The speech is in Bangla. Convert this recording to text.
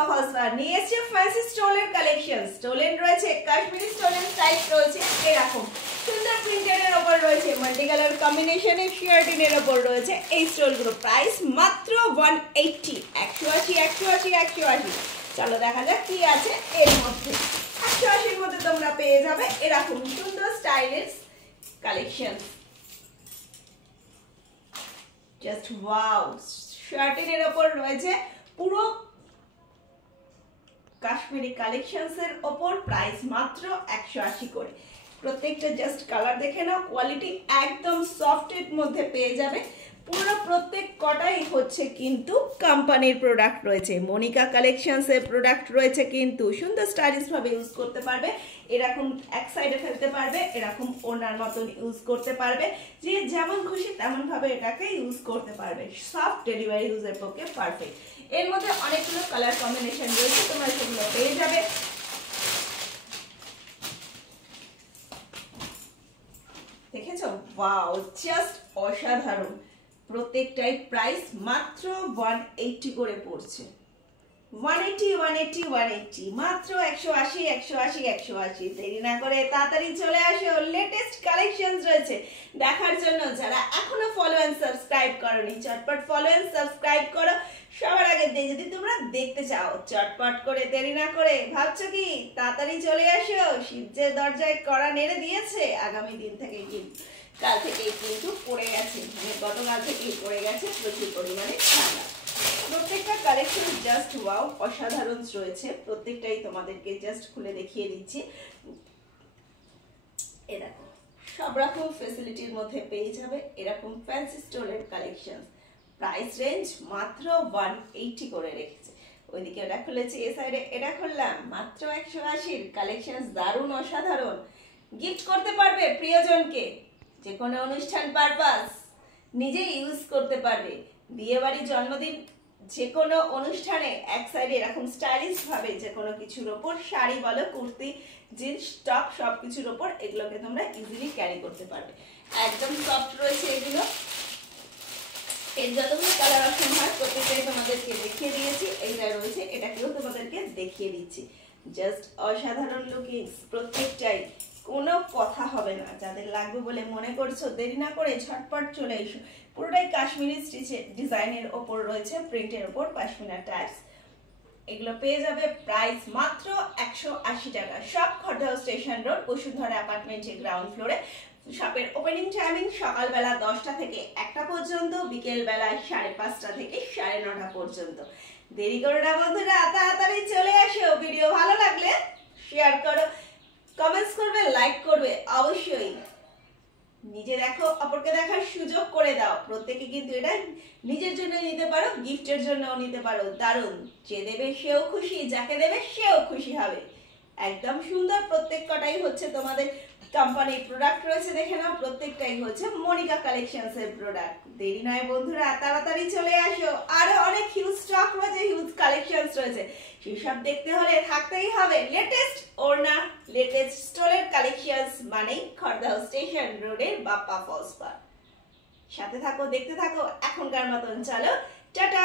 বাপ্পা ফলসা নিয়ে এসেছে ফ্যান্সি স্টোলের কালেকশন। স্টোলেন রয়েছে, কাশ্মীরি স্টোলেন টাইপ রয়েছে, এরকম সুন্দর প্রিন্টের উপর রয়েছে, মাল্টি কালার কম্বিনেশনে শিয়ারটিনের উপর রয়েছে এই স্টোলগুলো। প্রাইস মাত্র 180, 180, 180, 180। চলো দেখা যাক কি আছে এর মধ্যে। 180-র মধ্যে তোমরা পেয়ে যাবে এরকম সুন্দর স্টাইলিশ কালেকশন। জাস্ট ওয়াও, শার্টিনের উপর রয়েছে পুরো কাশ্মীরি কালেকশনস এর উপর। প্রাইস মাত্র 180 করে। প্রত্যেকটা জাস্ট কালার দেখে নাও, কোয়ালিটি একদম সফট এর মধ্যে পেয়ে যাবে। পুরো প্রত্যেক কটাই হচ্ছে কিন্তু কোম্পানির প্রোডাক্ট রয়েছে, মনিকা কালেকশনস এর প্রোডাক্ট রয়েছে, কিন্তু সুন্দর স্টাইলিশ ভাবে ইউজ করতে পারবে। এরকম এক সাইডে ফেলতে পারবে, এরকম ওনার মতন ইউজ করতে পারবে, যে যেমন খুশি তেমন ভাবে এটাকে ইউজ করতে পারবে। সফট ডেলিভারি ইউজের পক্ষে পারফেক্ট। এর মধ্যে অনেকগুলো কালার কম্বিনেশন রয়েছে, তোমরা সেগুলো পেয়ে যাবে। দেখেছো, ওয়াও, জাস্ট অসাধারণ। প্রত্যেকটাই প্রাইস মাত্র 180 করে পড়ছে। 180, 180, 180, মাত্র 180, 180, 180। দেরি না করে তাড়াতাড়ি চলে আসো, লেটেস্ট কালেকশনস রয়েছে দেখার জন্য। যারা এখনো ফলো এন্ড সাবস্ক্রাইব করোনি, চটপট ফলো এন্ড সাবস্ক্রাইব করো। সবার আগে যদি তোমরা দেখতে চাও, চটপট করে, দেরি না করে। ভাবছো কি তাড়াতাড়ি চলে আসো, শীত যে দরজায় কড়া নেড়ে দিয়েছে, আগামী দিন থেকে কাল থেকেই কিন্তু পড়ে গেছে, মানে গতকাল থেকেই পড়ে গেছে প্রচুর পরিমাণে ঠান্ডা। প্রত্যেকটা কালেকশন জাস্ট ওয়াও, অসাধারণ রয়েছে। প্রত্যেকটাই তোমাদেরকে জাস্ট খুলে দেখিয়ে দিচ্ছি। এ দেখো, সব রকম ফ্যাসিলিটির মধ্যে পেয়ে যাবে এরকম ফ্যান্সি স্টোরের কালেকশন। প্রাইস রেঞ্জ মাত্র 180 করে রেখেছে। ওইদিকে এটা খুলেছি, এ সাইডে এটা খুললাম, মাত্র 180-র কালেকশন। দারুণ, অসাধারণ। গিফট করতে পারবে প্রিয়জনকে, যে কোনো অনুষ্ঠান পারপাস নিজে ইউজ করতে পারবে। বিয়ে বাড়ি, জন্মদিন, যে কোনো অনুষ্ঠানে এক সাইডে এরকম স্টাইলিশ ভাবে যে কোনো কিছুর ওপর, শাড়ি বলো, কুর্তি, জিন্স, টপ, সবকিছুর ওপর এগুলোকে তোমরা ইজিলি ক্যারি করতে পারবে। একদম সফট রয়েছে এগুলো। এর যতগুলো কালার অপশন হয় প্রত্যেকটাই তোমাদেরকে দেখিয়ে দিয়েছি। এইটা রয়েছে, এটাকেও তোমাদেরকে দেখিয়ে দিচ্ছি। জাস্ট অসাধারণ লুকিং প্রত্যেকটাই, কোনো কথা হবে না। যাদের লাগবে বলে মনে করছো, দেরি না করে ঝটপট চলে এসো। পুরোটাই কাশ্মীরি স্টিচের ডিজাইনের ওপর রয়েছে, প্রিন্টের ওপর পশমিনা ট্যাগস। এগুলো পেয়ে যাবে প্রাইস মাত্র 180 টাকা। সব খড়দহ স্টেশন রোড, বসুন্ধরা অ্যাপার্টমেন্টের গ্রাউন্ড ফ্লোরে। শপের ওপেনিং টাইমিং সকালবেলা 10টা থেকে 1টা পর্যন্ত, বিকেল বেলা 5:30 থেকে 9:30 পর্যন্ত। দেরি করো না বন্ধুরা, তাড়াতাড়ি চলে আসো। ভিডিও ভালো লাগলে শেয়ার করো, কমেন্টস করবে, লাইক করবে অবশ্যই। নিজে দেখো, অপরকে দেখার সুযোগ করে দাও। প্রত্যেকে কিন্তু এটা নিজের জন্য নিতে পারো, গিফটের জন্যও নিতে পারো। দারুণ, যে দেবে সেও খুশি, যাকে দেবে সেও খুশি হবে। একদম সুন্দর। প্রত্যেক কটাই হচ্ছে তোমাদের কোম্পানির প্রোডাক্ট রয়েছে, দেখে নাও। প্রত্যেকটাই হচ্ছে মনিকা কালেকশনস এর প্রোডাক্ট। দেরি নয় বন্ধুরা, তাড়াতাড়ি চলে আসো। আরো অনেক হিউজ স্টক রয়েছে, হিউজ কালেকশনস রয়েছে, সেসব দেখতে হলে থাকতেই হবে লেটেস্ট ওড়না, লেটেস্ট স্টোলের কালেকশনস মানেই খড়দহ স্টেশন রোডের বাপ্পা ফলস পার্ক। সাথে থাকো, দেখতে থাকো। এখনকার মতন চলো, টাটা।